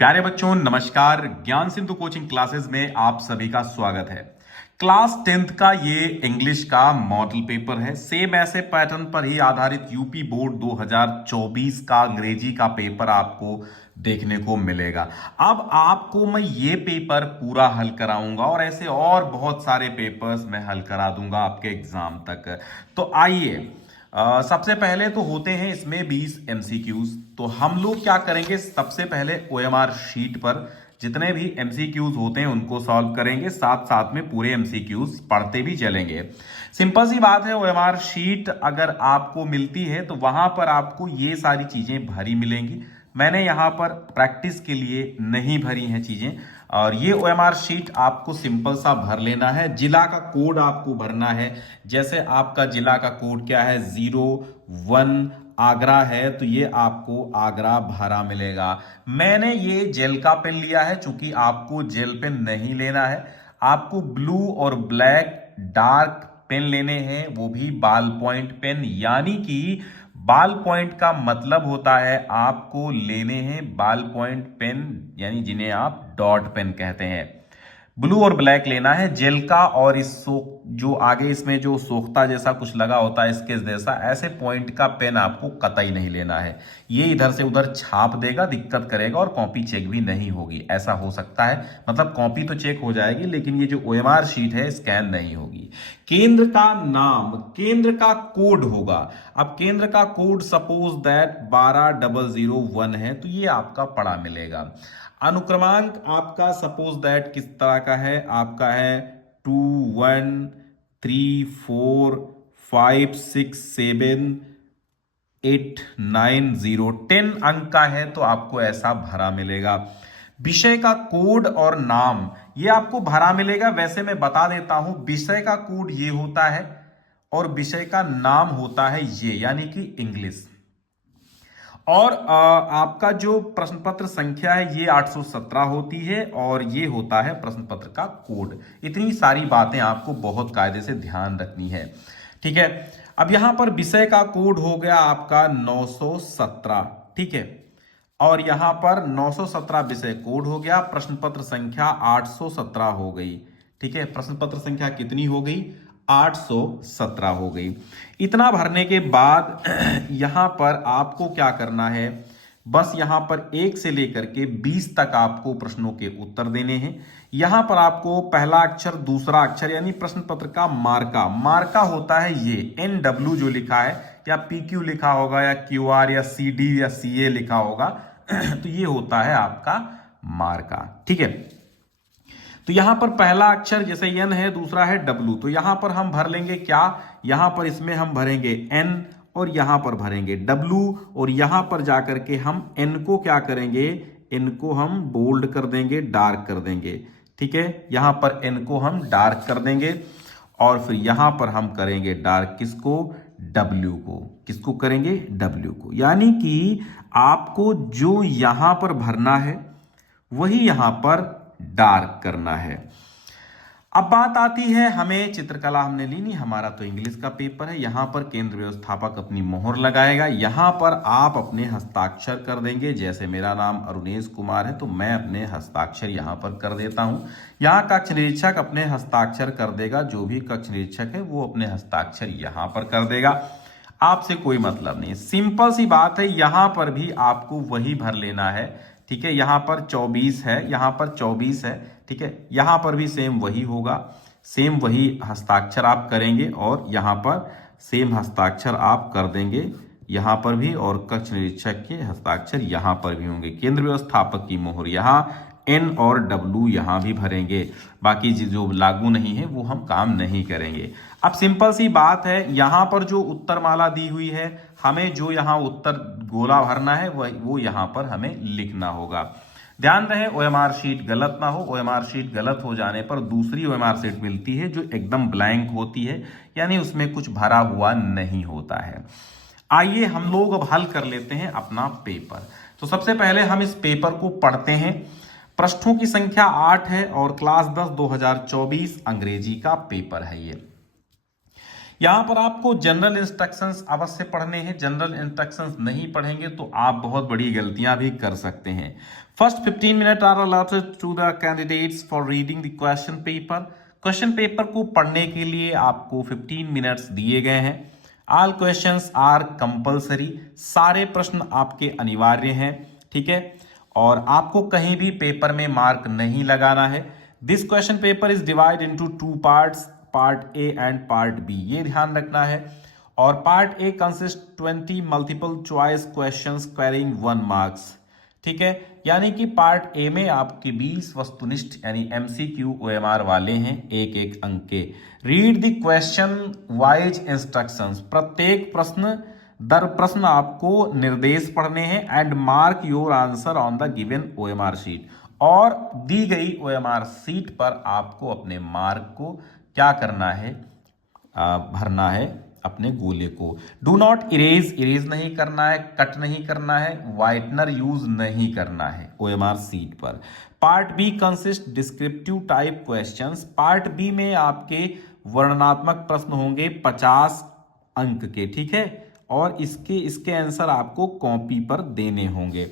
प्यारे बच्चों नमस्कार। ज्ञान सिंधु कोचिंग क्लासेस में आप सभी का स्वागत है। क्लास 10th का ये इंग्लिश का मॉडल पेपर है। सेम ऐसे पैटर्न पर ही आधारित यूपी बोर्ड 2024 का अंग्रेजी का पेपर आपको देखने को मिलेगा। अब आपको मैं ये पेपर पूरा हल कराऊंगा और ऐसे और बहुत सारे पेपर्स मैं हल करा दूंगा आपके एग्जाम तक। तो आइए, सबसे पहले तो होते हैं इसमें 20 एमसीक्यूज। तो हम लोग क्या करेंगे, सबसे पहले ओएमआर शीट पर जितने भी एमसीक्यूज होते हैं उनको सॉल्व करेंगे, साथ साथ में पूरे एमसीक्यूज पढ़ते भी चलेंगे। सिंपल सी बात है, ओएमआर शीट अगर आपको मिलती है तो वहां पर आपको ये सारी चीजें भरी मिलेंगी। मैंने यहां पर प्रैक्टिस के लिए नहीं भरी हैं चीजें। और ये ओएमआर शीट आपको सिंपल सा भर लेना है। जिला का कोड आपको भरना है। जैसे आपका जिला का कोड क्या है, 01 आगरा है, तो ये आपको आगरा भरा मिलेगा। मैंने ये जेल का पेन लिया है, चूंकि आपको जेल पेन नहीं लेना है। आपको ब्लू और ब्लैक डार्क पेन लेने हैं, वो भी बाल पॉइंट पेन। यानी कि बाल पॉइंट का मतलब होता है आपको लेने हैं बाल पॉइंट पेन, यानी जिन्हें आप डॉट पेन कहते हैं। ब्लू और ब्लैक लेना है जेल का। और इस जो आगे इसमें जो सोखता जैसा कुछ लगा होता है, स्केच जैसा, ऐसे पॉइंट का पेन आपको कतई नहीं लेना है। ये इधर से उधर छाप देगा, दिक्कत करेगा और कॉपी चेक भी नहीं होगी। ऐसा हो सकता है, मतलब कॉपी तो चेक हो जाएगी लेकिन ये जो ओएमआर शीट है स्कैन नहीं होगी। केंद्र का नाम, केंद्र का कोड होगा। अब केंद्र का कोड सपोज दैट 12001 है, तो ये आपका पड़ा मिलेगा। अनुक्रमांक आपका सपोज दैट किस तरह का है, आपका है 2 1 3 4 5 6 7 8 9 0 10 अंक का है, तो आपको ऐसा भरा मिलेगा। विषय का कोड और नाम ये आपको भरा मिलेगा। वैसे मैं बता देता हूं, विषय का कोड ये होता है और विषय का नाम होता है ये, यानी कि इंग्लिश। और आपका जो प्रश्न पत्र संख्या है ये 817 होती है और ये होता है प्रश्न पत्र का कोड। इतनी सारी बातें आपको बहुत कायदे से ध्यान रखनी है, ठीक है। अब यहां पर विषय का कोड हो गया आपका 917, ठीक है। और यहां पर 917 विषय कोड हो गया। प्रश्न पत्र संख्या 817 हो गई, ठीक है। प्रश्न पत्र संख्या कितनी हो गई, 817 हो गई। इतना भरने के बाद यहां पर आपको क्या करना है, बस यहां पर 1 से लेकर के 20 तक आपको प्रश्नों के उत्तर देने हैं। यहां पर आपको पहला अक्षर, दूसरा अक्षर, यानी प्रश्न पत्र का मार्का, मार्का होता है ये NW जो लिखा है, या PQ लिखा होगा, या QR या CD या CA लिखा होगा तो ये होता है आपका मार्का, ठीक है। तो यहां पर पहला अक्षर जैसे N है, दूसरा है W, तो यहां पर हम भर लेंगे क्या, यहां पर इसमें हम भरेंगे N और यहां पर भरेंगे W, और यहां पर जाकर के हम N को क्या करेंगे, N को हम बोल्ड कर देंगे, डार्क कर देंगे, ठीक है। यहां पर N को हम डार्क कर देंगे और फिर यहां पर हम करेंगे डार्क किसको, W को। किसको करेंगे, W को। यानी कि आपको जो यहां पर भरना है वही यहां पर डार्क करना है। अब बात आती है, हमें चित्रकला हमने ली नहीं, हमारा तो इंग्लिश का पेपर है। यहां पर केंद्र व्यवस्थापक अपनी मोहर लगाएगा, यहां पर आप अपने हस्ताक्षर कर देंगे। जैसे मेरा नाम अरुणेश कुमार है तो मैं अपने हस्ताक्षर यहां पर कर देता हूं। यहां कक्ष निरीक्षक अपने हस्ताक्षर कर देगा, जो भी कक्ष निरीक्षक है वो अपने हस्ताक्षर यहां पर कर देगा। आपसे कोई मतलब नहीं, सिंपल सी बात है। यहां पर भी आपको वही भर लेना है, ठीक है। यहां पर 24 है, यहां पर 24 है, ठीक है। यहां पर भी सेम वही होगा, सेम वही हस्ताक्षर आप करेंगे और यहां पर सेम हस्ताक्षर आप कर देंगे यहां पर भी, और कक्ष निरीक्षक के हस्ताक्षर यहां पर भी होंगे। केंद्र व्यवस्थापक की मोहर यहां, N और W यहां भी भरेंगे। बाकी जो लागू नहीं है वो हम काम नहीं करेंगे। अब सिंपल सी बात है, यहां पर जो उत्तर माला दी हुई है, हमें जो यहां उत्तर गोला भरना है वो यहां पर हमें लिखना होगा। ध्यान रहे ओएमआर शीट गलत ना हो। ओएमआर शीट गलत हो जाने पर दूसरी ओएमआर शीट मिलती है जो एकदम ब्लैंक होती है, यानी उसमें कुछ भरा हुआ नहीं होता है। आइए हम लोग अब हल कर लेते हैं अपना पेपर। तो सबसे पहले हम इस पेपर को पढ़ते हैं। पृष्ठों की संख्या 8 है और क्लास 10 2024 अंग्रेजी का पेपर है ये। यहाँ पर आपको जनरल इंस्ट्रक्शंस अवश्य पढ़ने हैं। जनरल इंस्ट्रक्शंस नहीं पढ़ेंगे तो आप बहुत बड़ी गलतियां भी कर सकते हैं। First 15 minute are allotted to the candidates for reading the question paper. Question paper को पढ़ने के लिए आपको 15 मिनट्स दिए गए हैं। ऑल क्वेश्चंस आर कंपल्सरी, सारे प्रश्न आपके अनिवार्य हैं, ठीक है, और आपको कहीं भी पेपर में मार्क नहीं लगाना है। This question paper is divide into 2 parts, part A and part B, ये ध्यान रखना है। और part A consist 20 multiple choice questions carrying 1 marks, ठीक है, यानी कि पार्ट ए में आपके 20 वस्तुनिष्ठ यानी एमसीक्यू ओएमआर वाले हैं, एक एक अंक के। Read the question wise instructions, प्रत्येक प्रश्न दर प्रश्न आपको निर्देश पढ़ने हैं। And mark your answer on the given OMR sheet, और दी गई ओएमआर शीट पर आपको अपने मार्क को क्या करना है, भरना है अपने गोले को। डू नॉट इरेज, इरेज नहीं करना है, कट नहीं करना है, व्हाइटनर यूज नहीं करना है ओएमआर शीट पर। Part B consist descriptive type questions, part B में आपके वर्णनात्मक प्रश्न होंगे 50 अंक के, ठीक है, और इसके आंसर आपको कॉपी पर देने होंगे,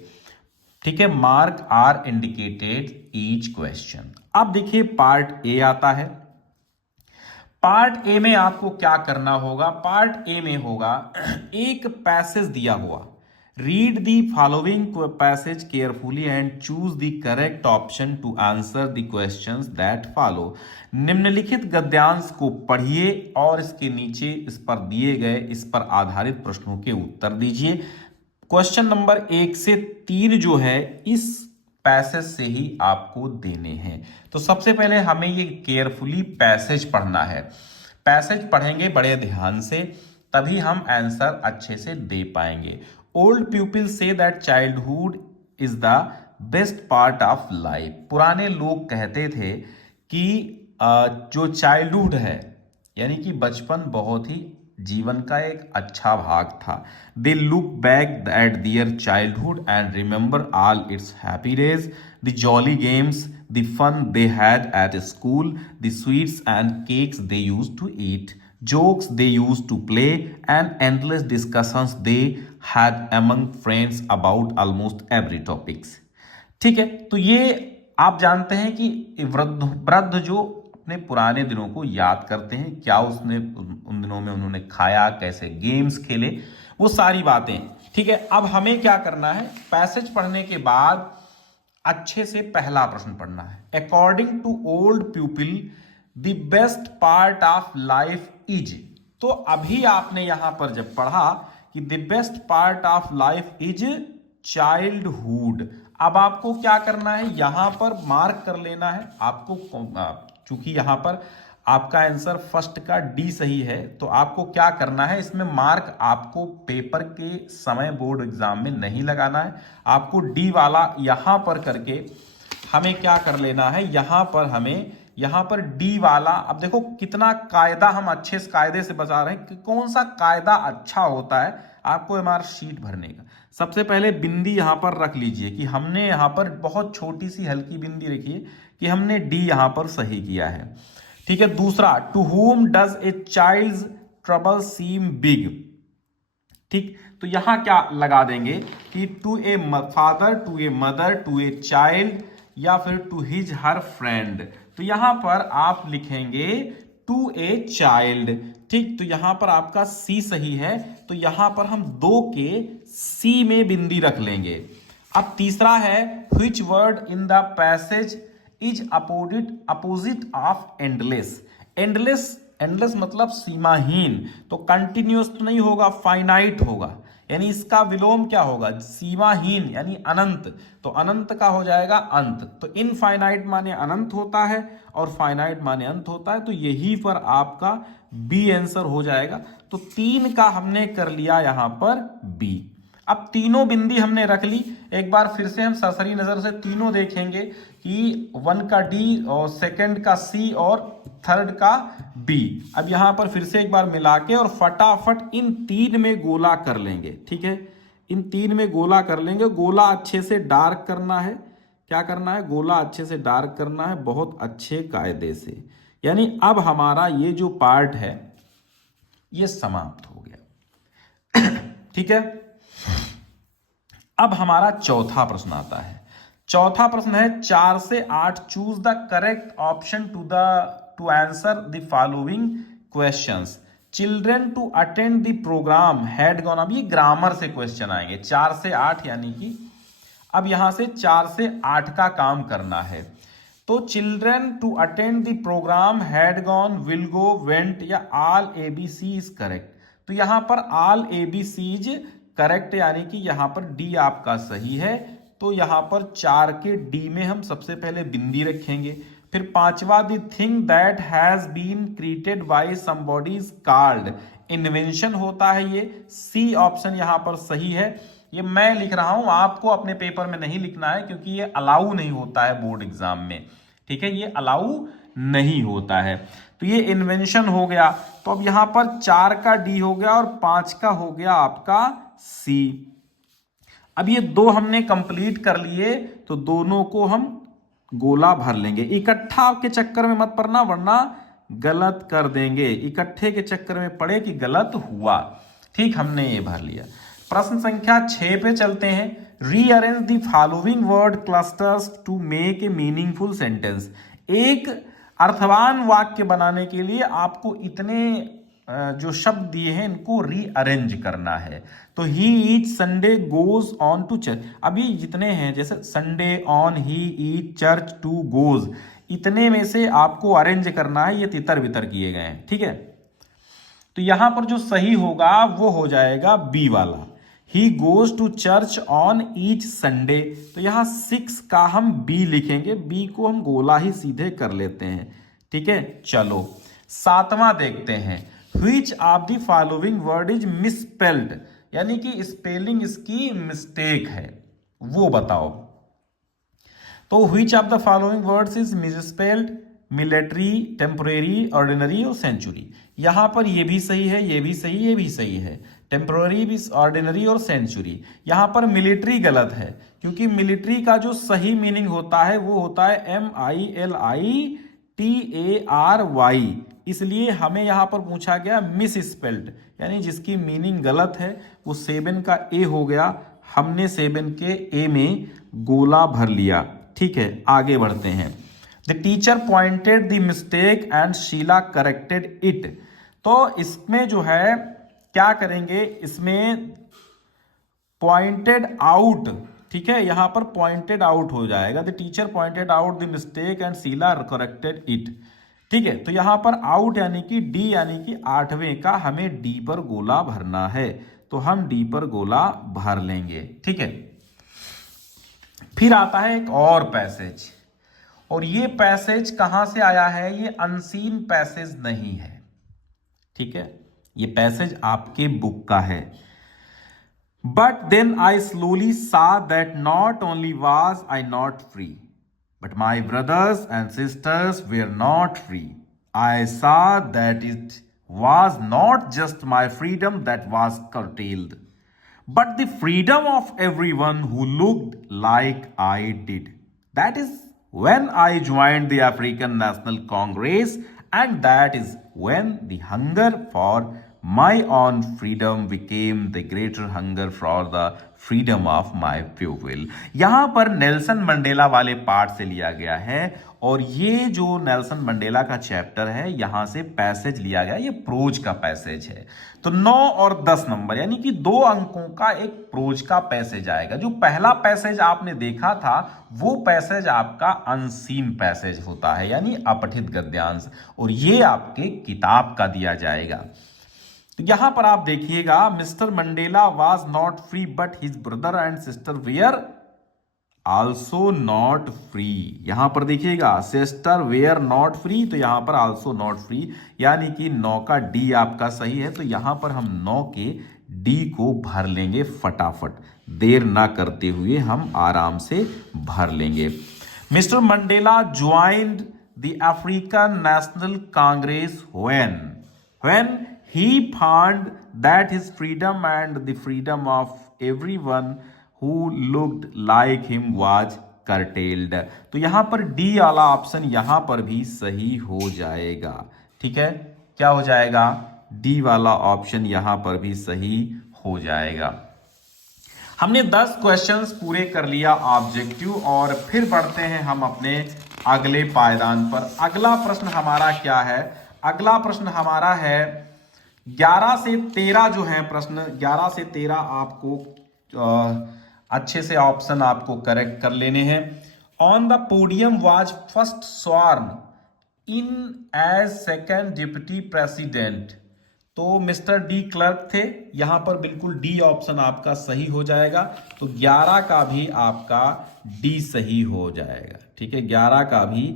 ठीक है। Mark are indicated each question. अब देखिए पार्ट ए आता है। पार्ट ए में आपको क्या करना होगा, पार्ट ए में होगा एक पैसेज दिया हुआ, read the following passage carefully and choose the correct option to answer the questions that follow. निम्नलिखित गद्यांश को पढ़िए और इसके नीचे इस पर दिए गए इस पर आधारित प्रश्नों के उत्तर दीजिए। क्वेश्चन नंबर 1 से 3 जो है इस पैसेज से ही आपको देने हैं। तो सबसे पहले हमें ये केयरफुली पैसेज पढ़ना है। पैसेज पढ़ेंगे बड़े ध्यान से, तभी हम आंसर अच्छे से दे पाएंगे। Old people say that childhood is the best part of life. पुराने लोग कहते थे कि जो चाइल्डहुड है यानी कि बचपन बहुत ही जीवन का एक अच्छा भाग था। They look back at their childhood and remember all its happy days, the jolly games, the fun they had at school, the sweets and cakes they used to eat, jokes they used to play, and endless discussions they had among friends about almost every topics। ठीक है, तो ये आप जानते हैं कि वृद्ध जो अपने पुराने दिनों को याद करते हैं, क्या उसने उन दिनों में उन्होंने खाया, कैसे गेम्स खेले, वो सारी बातें, ठीक है। अब हमें क्या करना है, पैसेज पढ़ने के बाद अच्छे से पहला प्रश्न पढ़ना है। According to old people the best part of life is. तो अभी आपने यहां पर जब पढ़ा कि the best part of life is childhood, अब आपको क्या करना है, यहां पर मार्क कर लेना है आपको। चूंकि यहां पर आपका आंसर फर्स्ट का डी सही है, तो आपको क्या करना है, इसमें मार्क आपको पेपर के समय बोर्ड एग्जाम में नहीं लगाना है। आपको डी वाला यहां पर करके हमें क्या कर लेना है, यहां पर डी वाला। अब देखो कितना कायदा हम अच्छे से कायदे से बता रहे हैं कि कौन सा कायदा अच्छा होता है आपको एमआर शीट भरने का। सबसे पहले बिंदी यहां पर रख लीजिए कि हमने यहां पर बहुत छोटी सी हल्की बिंदी रखी है कि हमने डी यहां पर सही किया है, ठीक है। दूसरा, to whom does a child trouble seem big, ठीक, तो यहां क्या लगा देंगे कि to a father, to a mother, to a child, या फिर टू हिज हर फ्रेंड। तो यहां पर आप लिखेंगे टू ए चाइल्ड, ठीक, तो यहां पर आपका सी सही है, तो यहां पर हम 2 के सी में बिंदी रख लेंगे। अब तीसरा है, which word in the passage is opposite of endless. Endless मतलब सीमाहीन, तो कंटिन्यूअस तो नहीं होगा, फाइनाइट होगा, यानी इसका विलोम क्या होगा, सीमाहीन यानी अनंत, तो अनंत का हो जाएगा अंत। तो इनफाइनाइट माने अनंत होता है और फाइनाइट माने अंत होता है, तो यही पर आपका बी आंसर हो जाएगा। तो 3 का हमने कर लिया यहां पर बी। अब तीनों बिंदी हमने रख ली, एक बार फिर से हम सरसरी नजर से तीनों देखेंगे कि 1 का डी और सेकंड का सी और थर्ड का बी। अब यहां पर फिर से एक बार मिला के और फटाफट इन 3 में गोला कर लेंगे, ठीक है, इन 3 में गोला कर लेंगे। गोला अच्छे से डार्क करना है, क्या करना है, गोला अच्छे से डार्क करना है, बहुत अच्छे कायदे से। यानी अब हमारा ये जो पार्ट है ये समाप्त हो गया। ठीक है, अब हमारा चौथा प्रश्न आता है। चौथा प्रश्न है 4 से 8, choose the correct option to answer the following questions. Children to attend the programme had gone. अब ये ग्रामर से क्वेश्चन आएंगे 4 से 8, यानी कि अब यहां से 4 से 8 का काम करना है। तो children to attend the programme had gone, will go, went या ऑल ABC इज करेक्ट। तो यहां पर ऑल ABCs करेक्ट, यानी कि यहां पर डी आपका सही है। तो यहां पर 4 के डी में हम सबसे पहले बिंदी रखेंगे। फिर पांचवा, the thing that has been created by somebody is called. Invention होता है ये, सी ऑप्शन यहां पर सही है। ये मैं लिख रहा हूं, आपको अपने पेपर में नहीं लिखना है क्योंकि ये अलाउ नहीं होता है बोर्ड एग्जाम में। ठीक है, ये अलाउ नहीं होता है। तो ये इन्वेंशन हो गया। तो अब यहां पर 4 का डी हो गया और 5 का हो गया आपका सी। अब ये 2 हमने कंप्लीट कर लिए, तो दोनों को हम गोला भर लेंगे। इकट्ठा के चक्कर में मत पड़ना, वरना गलत कर देंगे। इकट्ठे के चक्कर में पड़े कि गलत हुआ। ठीक, हमने ये भर लिया। प्रश्न संख्या 6 पे चलते हैं। Rearrange the following word clusters to make a meaningful sentence. एक अर्थवान वाक्य बनाने के लिए आपको इतने जो शब्द दिए हैं इनको रीअरेंज करना है। तो he each Sunday goes on to church. अभी जितने हैं, जैसे Sunday on, he each, church, to, goes, इतने में से आपको अरेंज करना है। ये तितर बितर किए गए हैं। ठीक है, तो यहां पर जो सही होगा वो हो जाएगा बी वाला। He goes to church on each Sunday. तो यहां 6 का हम बी लिखेंगे, बी को हम गोला ही सीधे कर लेते हैं। ठीक है, चलो 7वां देखते हैं। Which of the following word is misspelled, यानी कि स्पेलिंग इसकी मिस्टेक है, वो बताओ। तो which of the following words is misspelled? Military, temporary, ordinary और सेंचुरी। यहां पर ये भी सही है, ये भी सही, ये भी सही है। टेम्पोररी भी, ऑर्डिनरी और सेंचुरी। यहां पर मिलिट्री गलत है, क्योंकि मिलिट्री का जो सही मीनिंग होता है वो होता है MILITARY। इसलिए हमें यहां पर पूछा गया मिस स्पेल्ड, यानी जिसकी मीनिंग गलत है। वो 7 का ए हो गया। हमने 7 के ए में गोला भर लिया। ठीक है, आगे बढ़ते हैं। The teacher pointed the mistake and Sheela corrected it. तो इसमें जो है क्या करेंगे, इसमें पॉइंटेड आउट, ठीक है, यहां पर पॉइंटेड आउट हो जाएगा। The teacher pointed out the mistake and Sheela corrected it. ठीक है, तो यहां पर आउट यानी कि डी, यानी कि 8वें का हमें डी पर गोला भरना है। तो हम डी पर गोला भर लेंगे। ठीक है, फिर आता है एक और पैसेज, और ये पैसेज कहां से आया है? ये अनसीन पैसेज नहीं है। ठीक है, ये पैसेज आपके बुक का है। बट देन आई स्लोली सा that not only was I not free, but my brothers and sisters were not free. I saw that it was not just my freedom that was curtailed, but the freedom of everyone who looked like I did. That is when I joined the African National Congress, and that is when the hunger for my own freedom became the greater hunger for the freedom of my people. यहां पर Nelson Mandela वाले part से लिया गया है, और ये जो नेल्सन मंडेला का चैप्टर है यहां से पैसेज लिया गया। ये प्रोज का पैसेज है। तो 9 और 10 नंबर यानी कि 2 अंकों का एक प्रोज का पैसेज आएगा। जो पहला पैसेज आपने देखा था वो पैसेज आपका अनसीन पैसेज होता है, यानी अपठित गद्यांश, और ये आपके किताब का दिया जाएगा। तो यहां पर आप देखिएगा, mister Mandela was not free but his brother and sister where also not free. यहां पर देखिएगा सिस्टर वेयर नॉट फ्री, तो यहां पर आल्सो नॉट फ्री, यानी कि 9 का डी आपका सही है। तो यहां पर हम 9 के डी को भर लेंगे फटाफट, देर ना करते हुए हम आराम से भर लेंगे। Mister Mandela joined the African national Congress when he found that his freedom and the freedom of everyone who looked like him was curtailed. तो यहां पर डी वाला ऑप्शन यहां पर भी सही हो जाएगा। ठीक है, क्या हो जाएगा? डी वाला ऑप्शन यहां पर भी सही हो जाएगा। हमने 10 क्वेश्चंस पूरे कर लिया ऑब्जेक्टिव, और फिर बढ़ते हैं हम अपने अगले पायदान पर। अगला प्रश्न हमारा क्या है? अगला प्रश्न हमारा है 11 से 13 जो है प्रश्न, 11 से 13 आपको अच्छे से ऑप्शन आपको करेक्ट कर लेने हैं। On the podium was first sworn in as second deputy president, तो मिस्टर डी क्लर्क थे। यहां पर बिल्कुल डी ऑप्शन आपका सही हो जाएगा। तो 11 का भी आपका डी सही हो जाएगा। ठीक है, 11 का भी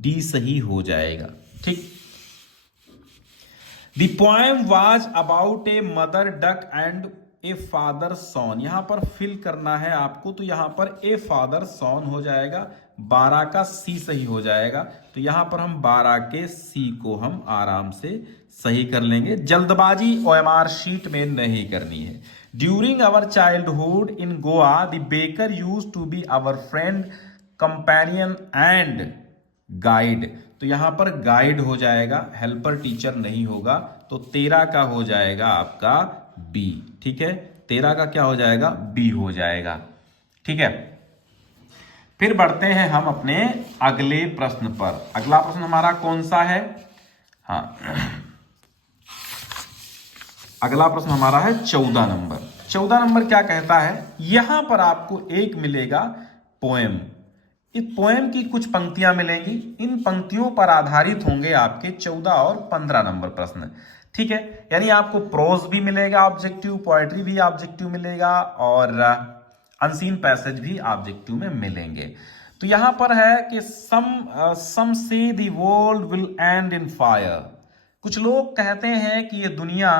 डी सही हो जाएगा। ठीक। The poem was about a mother duck and a father swan, यहां पर फिल करना है आपको, तो यहां पर ए फादर सॉन हो जाएगा। 12 का सी सही हो जाएगा। तो यहां पर हम 12 के सी को हम आराम से सही कर लेंगे। जल्दबाजी ओएमआर शीट में नहीं करनी है। During our childhood in Goa the baker used to be our friend companion and guide, तो यहां पर गाइड हो जाएगा, हेल्पर टीचर नहीं होगा। तो 13 का हो जाएगा आपका बी। ठीक है, 13 का क्या हो जाएगा? बी हो जाएगा। ठीक है, फिर बढ़ते हैं हम अपने अगले प्रश्न पर। अगला प्रश्न हमारा कौन सा है? हाँ, अगला प्रश्न हमारा है 14 नंबर। 14 नंबर क्या कहता है? यहां पर आपको एक मिलेगा पोएम। इस पोएम की कुछ पंक्तियां मिलेंगी। इन पंक्तियों पर आधारित होंगे आपके 14 और 15 नंबर प्रश्न। ठीक है, यानी आपको प्रोज भी मिलेगा ऑब्जेक्टिव, पोएट्री भी ऑब्जेक्टिव मिलेगा, और अनसीन पैसेज भी ऑब्जेक्टिव में मिलेंगे। तो यहां पर है कि सम से the world will end in fire, कुछ लोग कहते हैं कि ये दुनिया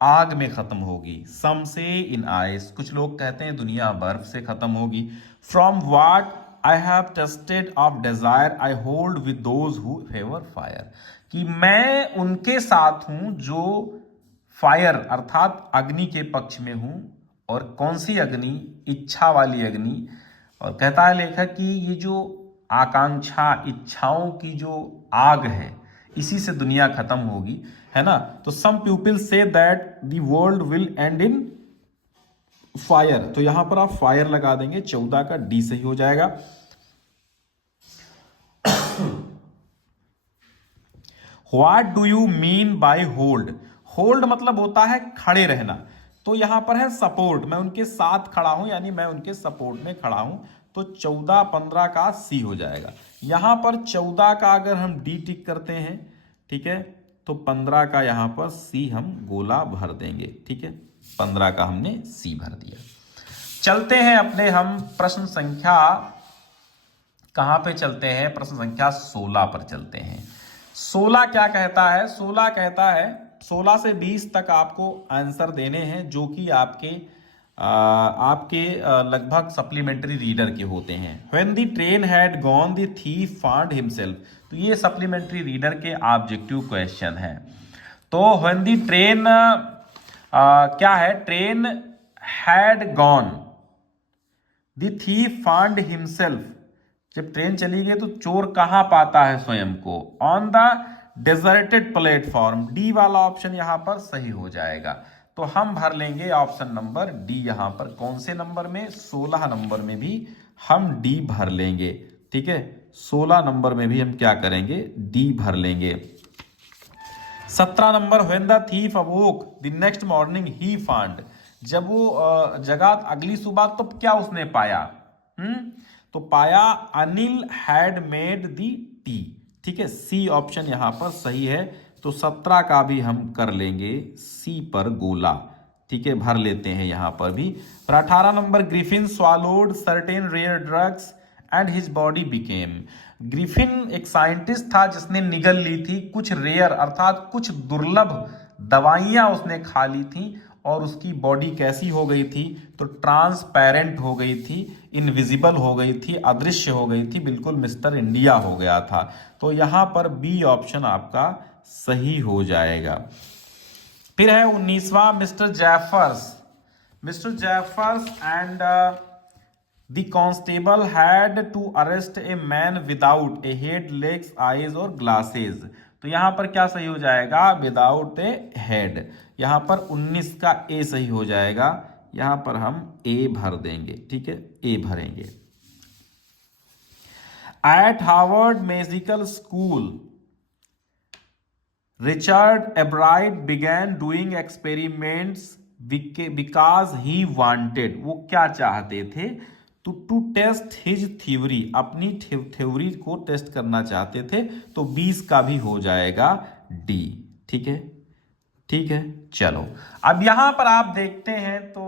आग में खत्म होगी। सम से इन आइस, कुछ लोग कहते हैं दुनिया बर्फ से खत्म होगी। From what I have tested of desire I hold with those who favour fire, कि मैं उनके साथ हूं जो फायर अर्थात अग्नि के पक्ष में हूं। और कौन सी अग्नि? इच्छा वाली अग्नि। और कहता है लेखक कि ये जो आकांक्षा, इच्छाओं की जो आग है, इसी से दुनिया खत्म होगी, है ना। तो some people say that the world will end in fire, तो यहां पर आप फायर लगा देंगे। 14 का डी सही हो जाएगा। What do you mean by hold? Hold मतलब होता है खड़े रहना। तो यहां पर है सपोर्ट, मैं उनके साथ खड़ा हूं, यानी मैं उनके सपोर्ट में खड़ा हूं। तो 14 15 का सी हो जाएगा। यहां पर 14 का अगर हम डी टिक करते हैं, ठीक है, तो 15 का यहां पर सी हम गोला भर देंगे। ठीक है, 15 का हमने सी भर दिया। चलते हैं अपने हम प्रश्न संख्या, कहां पे चलते हैं? प्रश्न संख्या 16 पर चलते हैं। 16 क्या कहता है? 16 कहता है 16 से 20 तक आपको आंसर देने हैं, जो कि आपके लगभग सप्लीमेंट्री रीडर के होते हैं। When the train had gone the thief found himself, तो ये सप्लीमेंट्री रीडर के ऑब्जेक्टिव क्वेश्चन है। तो व्हेन द ट्रेन क्या है? Train had gone the thief found himself, जब ट्रेन चली गई तो चोर कहां पाता है स्वयं को? On the deserted platform. D वाला ऑप्शन यहां पर सही हो जाएगा। तो हम भर लेंगे ऑप्शन नंबर डी। यहां पर कौन से नंबर में? 16 नंबर में भी हम डी भर लेंगे। ठीक है, 16 नंबर में भी हम क्या करेंगे? डी भर लेंगे। 17 number, when the thief अवोक the next morning he found, जब वो जगा अगली सुबह तो क्या उसने पाया? तो पाया Anil had made the T. ठीक है, सी ऑप्शन यहां पर सही है। तो 17 का भी हम कर लेंगे सी पर गोला। ठीक है, भर लेते हैं यहां पर भी। और 18 number, Griffin swallowed certain rare drugs and his body became. Griffin एक साइंटिस्ट था जिसने निगल ली थी कुछ रेयर अर्थात कुछ दुर्लभ दवाइयां उसने खा ली थी, और उसकी बॉडी कैसी हो गई थी? तो ट्रांसपेरेंट हो गई थी, इनविजिबल हो गई थी, अदृश्य हो गई थी, बिल्कुल मिस्टर इंडिया हो गया था। तो यहां पर बी ऑप्शन आपका सही हो जाएगा। फिर है 19वां, mister Jaffers and the constable had to arrest a man without a head, legs, eyes और ग्लासेस। तो यहां पर क्या सही हो जाएगा? Without a head. यहां पर 19 का ए सही हो जाएगा। यहां पर हम ए भर देंगे, ठीक है, ए भरेंगे। Eight Harvard medical school Richard एब्राइट began doing experiments because he wanted, वो क्या चाहते थे? टू टेस्ट हिज थ्योरी, अपनी थ्योरी को टेस्ट करना चाहते थे। तो 20 का भी हो जाएगा डी, ठीक है, ठीक है। चलो अब यहां पर आप देखते हैं तो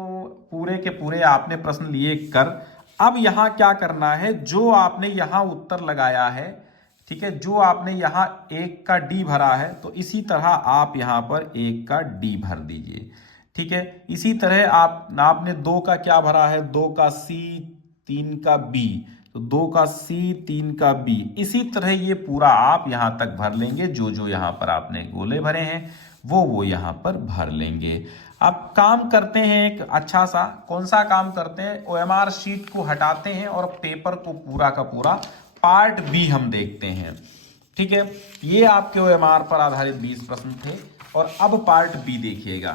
पूरे के पूरे आपने प्रश्न लिए कर। अब यहां क्या करना है? जो आपने यहां उत्तर लगाया है, ठीक है, जो आपने यहां 1 का डी भरा है, तो इसी तरह आप यहां पर 1 का डी भर दीजिए, ठीक है। इसी तरह आपने 2 का क्या भरा है? 2 का सी, 3 का बी, तो 2 का सी, 3 का बी। इसी तरह ये पूरा आप यहां तक भर लेंगे। जो जो यहां पर आपने गोले भरे हैं वो यहां पर भर लेंगे। अब काम करते हैं एक अच्छा सा। कौन सा काम करते हैं? ओएमआर शीट को हटाते हैं और पेपर को पूरा का पूरा पार्ट बी हम देखते हैं, ठीक है। ये आपके ओएमआर पर आधारित 20 प्रश्न थे। और अब पार्ट बी देखिएगा।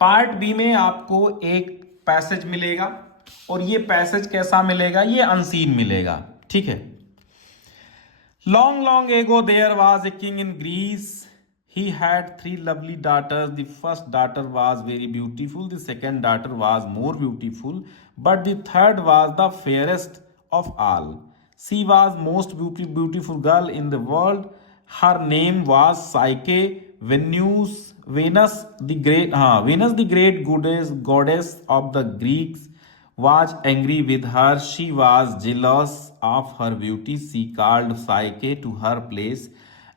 पार्ट बी में आपको एक पैसेज मिलेगा और ये पैसेज कैसा मिलेगा? ये अनसीन मिलेगा, ठीक है। Long long ago there was a king in Greece. He had 3 lovely daughters. The first daughter was very beautiful. The second daughter was more beautiful. But the third was the fairest of all. She was most beautiful girl in the world. Her name was Psyche. Venus the great goddess of the Greeks, was angry with her. She was jealous of her beauty. She called Psyche to her place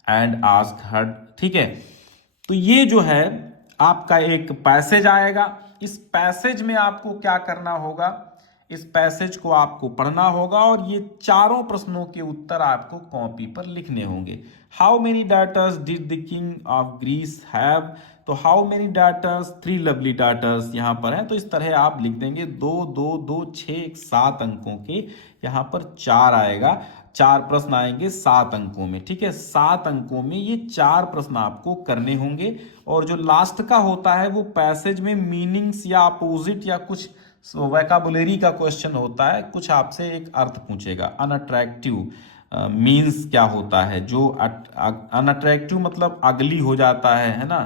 and ask her, ठीक है। तो ये जो है आपका एक passage आएगा। इस पैसेज में आपको क्या करना होगा? इस पैसेज को आपको पढ़ना होगा और ये चारों प्रश्नों के उत्तर आपको कॉपी पर लिखने होंगे। How many daughters did the king of Greece have? तो how many daughters? 3 lovely daughters यहां पर हैं। तो इस तरह आप लिख देंगे 2 2 2 6 7 अंकों के यहां पर 4 आएगा। 4 प्रश्न आएंगे 7 अंकों में, ठीक है। 7 अंकों में ये 4 प्रश्न आपको करने होंगे। और जो लास्ट का होता है वो पैसेज में मीनिंग्स या अपोजिट या कुछ वोकैबुलरी का क्वेश्चन होता है। कुछ आपसे एक अर्थ पूछेगा। अनअट्रैक्टिव मीन्स क्या होता है? जो अनअट्रैक्टिव मतलब अगली हो जाता है ना,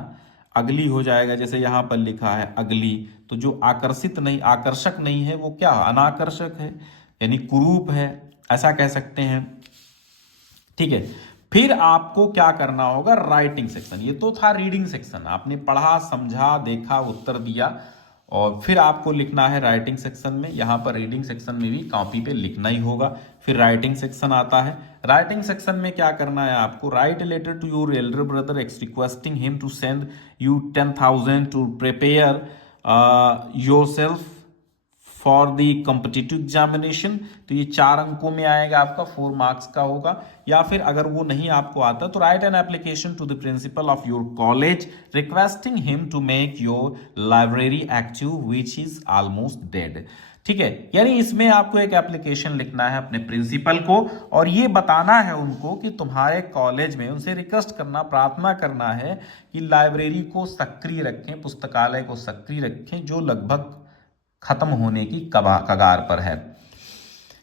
अगली हो जाएगा। जैसे यहां पर लिखा है अगली, तो जो आकर्षक नहीं है वो क्या? अनाकर्षक है, यानी कुरूप है, ऐसा कह सकते हैं, ठीक है। फिर आपको क्या करना होगा? Writing section. ये तो था रीडिंग सेक्शन, आपने पढ़ा, समझा, देखा, उत्तर दिया। और फिर आपको लिखना है राइटिंग सेक्शन में। यहां पर रीडिंग सेक्शन में भी कॉपी पे लिखना ही होगा। फिर राइटिंग सेक्शन आता है। राइटिंग सेक्शन में क्या करना है आपको? Write a letter to your elder brother requesting him to send you 10,000 to prepare yourself for the competitive examination. तो ये 4 अंकों में आएगा, आपका 4 मार्क्स का होगा। या फिर अगर वो नहीं आपको आता तो write an application to the principal of your college requesting him to make your library active which is almost dead, ठीक है। यानी इसमें आपको एक एप्लीकेशन लिखना है अपने प्रिंसिपल को और ये बताना है उनको कि तुम्हारे कॉलेज में, उनसे रिक्वेस्ट करना, प्रार्थना करना है कि लाइब्रेरी को सक्रिय रखें, पुस्तकालय को सक्रिय रखें, जो लगभग खत्म होने की कगार पर है,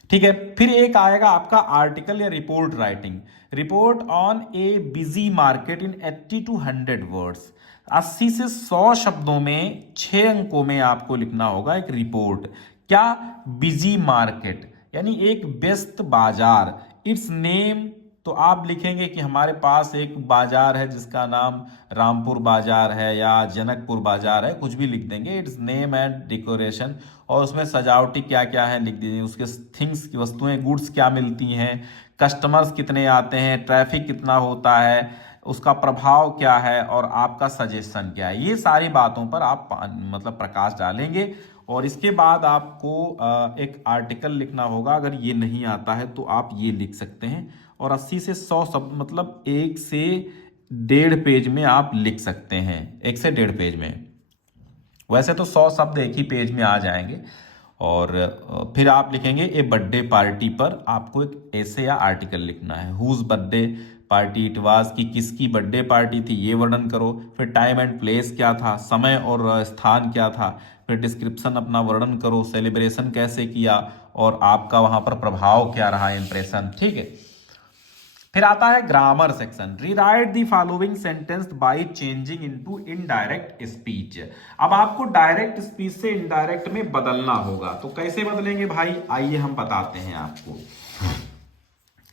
ठीक है। फिर एक आएगा आपका आर्टिकल या report writing. Report on A busy market in 80 to 100 words. 80 से 100 शब्दों में 6 अंकों में आपको लिखना होगा एक रिपोर्ट। क्या? बिजी मार्केट, यानी एक व्यस्त बाजार। इट्स नेम, तो आप लिखेंगे कि हमारे पास एक बाजार है जिसका नाम रामपुर बाजार है या जनकपुर बाजार है, कुछ भी लिख देंगे। इट्स नेम एंड डेकोरेशन, और उसमें सजावटी क्या क्या है लिख दीजिए। उसके थिंग्स की वस्तुएं, गुड्स क्या मिलती हैं, कस्टमर्स कितने आते हैं, ट्रैफिक कितना होता है, उसका प्रभाव क्या है और आपका सजेशन क्या है। ये सारी बातों पर आप मतलब प्रकाश डालेंगे। और इसके बाद आपको एक आर्टिकल लिखना होगा। अगर ये नहीं आता है तो आप ये लिख सकते हैं। और 80 से 100 शब्द मतलब 1 से 1.5 पेज में आप लिख सकते हैं। 1 से 1.5 पेज में, वैसे तो 100 शब्द एक ही पेज में आ जाएंगे। और फिर आप लिखेंगे ए बर्थडे पार्टी पर आपको एक ऐसे या आर्टिकल लिखना है। Whose birthday party it was, कि किसकी बर्थडे पार्टी थी ये वर्णन करो। फिर टाइम एंड प्लेस क्या था, समय और स्थान क्या था। फिर डिस्क्रिप्शन अपना वर्णन करो, सेलिब्रेशन कैसे किया और आपका वहां पर प्रभाव क्या रहा, इंप्रेशन। ठीक है। फिर आता है grammar section. Rewrite the following sentence by changing into indirect speech. अब आपको डायरेक्ट स्पीच से इनडायरेक्ट में बदलना होगा, तो कैसे बदलेंगे भाई, आइए हम बताते हैं आपको।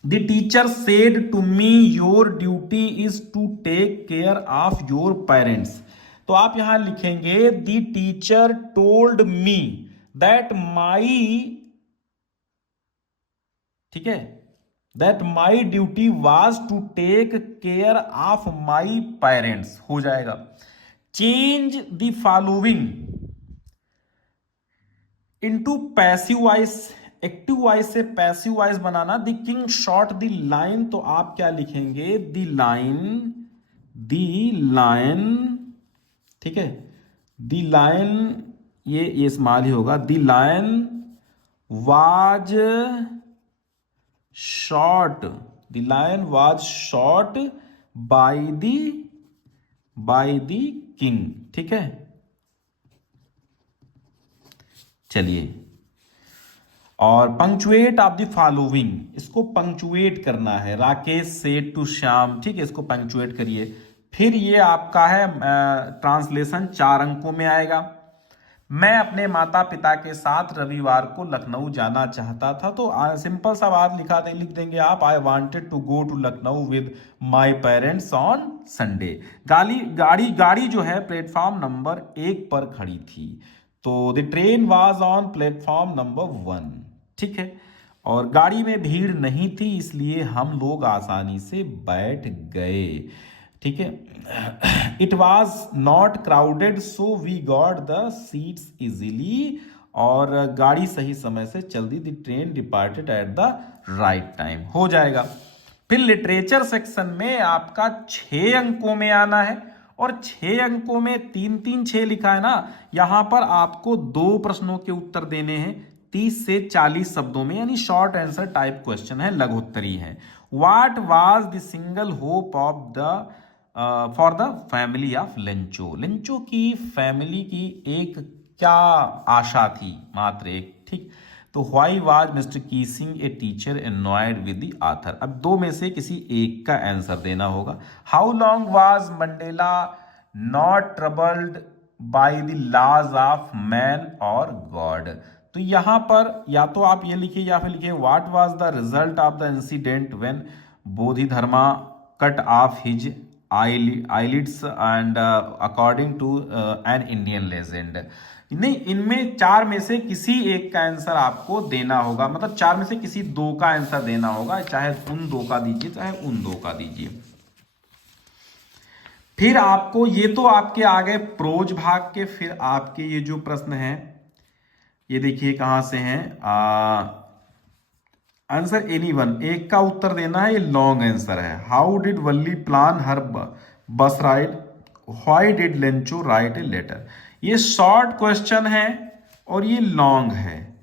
The teacher said to me your duty is to take care of your parents. तो आप यहां लिखेंगे the teacher told me that my, ठीक है, that my duty was to take care of my parents, हो जाएगा। Change the following into passive voice. Active voice से passive voice बनाना। The king shot the lion, तो आप क्या लिखेंगे, द लाइन, ठीक है, द लाइन, ये स्मॉल ही होगा। The line was shot, the line was shot by the king, ठीक है। चलिए, और पंक्चुएट ऑफ द फॉलोइंग, इसको पंक्चुएट करना है। राकेश सेड टू श्याम, ठीक है, इसको पंक्चुएट करिए। फिर ये आपका है ट्रांसलेशन 4 अंकों में आएगा। मैं अपने माता पिता के साथ रविवार को लखनऊ जाना चाहता था, तो सिंपल सा बात लिख देंगे आप, I wanted to go to Lucknow with my parents on Sunday. गाड़ी जो है प्लेटफॉर्म नंबर 1 पर खड़ी थी, तो the train was on platform number 1, ठीक है। और गाड़ी में भीड़ नहीं थी, इसलिए हम लोग आसानी से बैठ गए, ठीक है। It was not crowded so we got the seats easily, और गाड़ी सही समय से चल दी। The train departed at the right time, हो जाएगा। फिर लिटरेचर सेक्शन में आपका 6 अंकों में आना है, और 6 अंकों में 3 3 6 लिखा है ना, यहां पर आपको 2 प्रश्नों के उत्तर देने हैं 30 से 40 शब्दों में, यानी शॉर्ट आंसर टाइप क्वेश्चन है, लघुत्तरी है। What was the single hope of the for the family of Lencho, Lencho की फैमिली की एक क्या आशा थी, मात्र एक, ठीक। तो why was mister Keesing a teacher annoyed with the author. अब 2 में से किसी एक का आंसर देना होगा। How long was Mandela not troubled by the laws of man और गॉड। तो यहां पर या तो आप ये लिखिए या फिर लिखिए what was the result of the incident when Bodhidharma cut off his eyelids and according to an Indian legend। नहीं, इनमें 4 में से किसी एक का आंसर आपको देना होगा, मतलब 4 में से किसी 2 का आंसर देना होगा, चाहे उन 2 का दीजिए चाहे उन 2 का दीजिए। फिर आपको ये तो आपके आ गए प्रोज भाग के। फिर आपके ये जो प्रश्न है ये देखिए कहां से हैं। आंसर एनीवन, एक का उत्तर देना है, ये लॉन्ग आंसर है। How did Valli plan her bus ride, why did Lencho write a letter. ये शॉर्ट क्वेश्चन है और ये लॉन्ग है।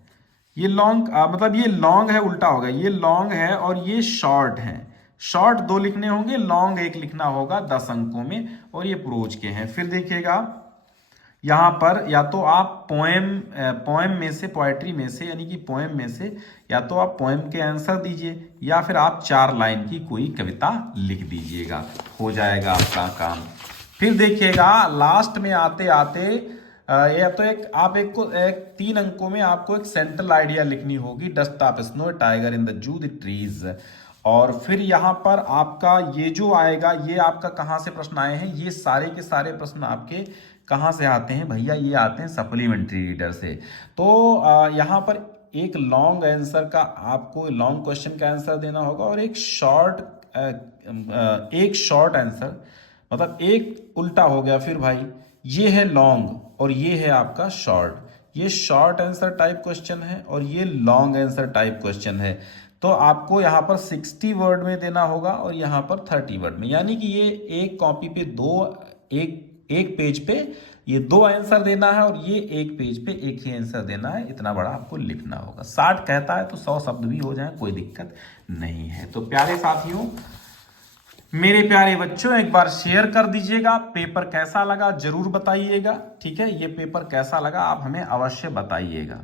ये लॉन्ग मतलब ये लॉन्ग है, उल्टा होगा, ये लॉन्ग है और ये शॉर्ट है। शॉर्ट 2 लिखने होंगे, लॉन्ग 1 लिखना होगा 10 अंकों में, और ये प्रोज के हैं। फिर देखिएगा यहां पर या तो आप पोएम में से, पोएट्री में से, यानी कि पोएम में से या तो आप पोएम के आंसर दीजिए या फिर आप 4 लाइन की कोई कविता लिख दीजिएगा, हो जाएगा आपका काम। फिर देखिएगा लास्ट में आते आते या तो एक 3 अंकों में आपको एक सेंट्रल आइडिया लिखनी होगी। Dust of snow tiger in the zoo the trees. और फिर यहाँ पर आपका ये जो आएगा, ये आपका कहाँ से प्रश्न आए हैं, ये सारे के सारे प्रश्न आपके कहाँ से आते हैं भैया, ये आते हैं सप्लीमेंट्री रीडर से। तो यहाँ पर एक लॉन्ग आंसर का आपको, लॉन्ग क्वेश्चन का आंसर देना होगा, और एक शॉर्ट आंसर, मतलब एक उल्टा हो गया फिर भाई, ये है लॉन्ग और ये है आपका शॉर्ट। ये शॉर्ट आंसर टाइप क्वेश्चन है और ये लॉन्ग आंसर टाइप क्वेश्चन है। तो आपको यहाँ पर 60 वर्ड में देना होगा और यहाँ पर 30 वर्ड में, यानी कि ये एक कॉपी पे 2, एक एक पेज पे ये 2 आंसर देना है और ये एक पेज पे एक ही आंसर देना है, इतना बड़ा आपको लिखना होगा। 60 कहता है तो 100 शब्द भी हो जाए, कोई दिक्कत नहीं है। तो प्यारे साथियों, मेरे प्यारे बच्चों, एक बार शेयर कर दीजिएगा। पेपर कैसा लगा जरूर बताइएगा, ठीक है। ये पेपर कैसा लगा आप हमें अवश्य बताइएगा।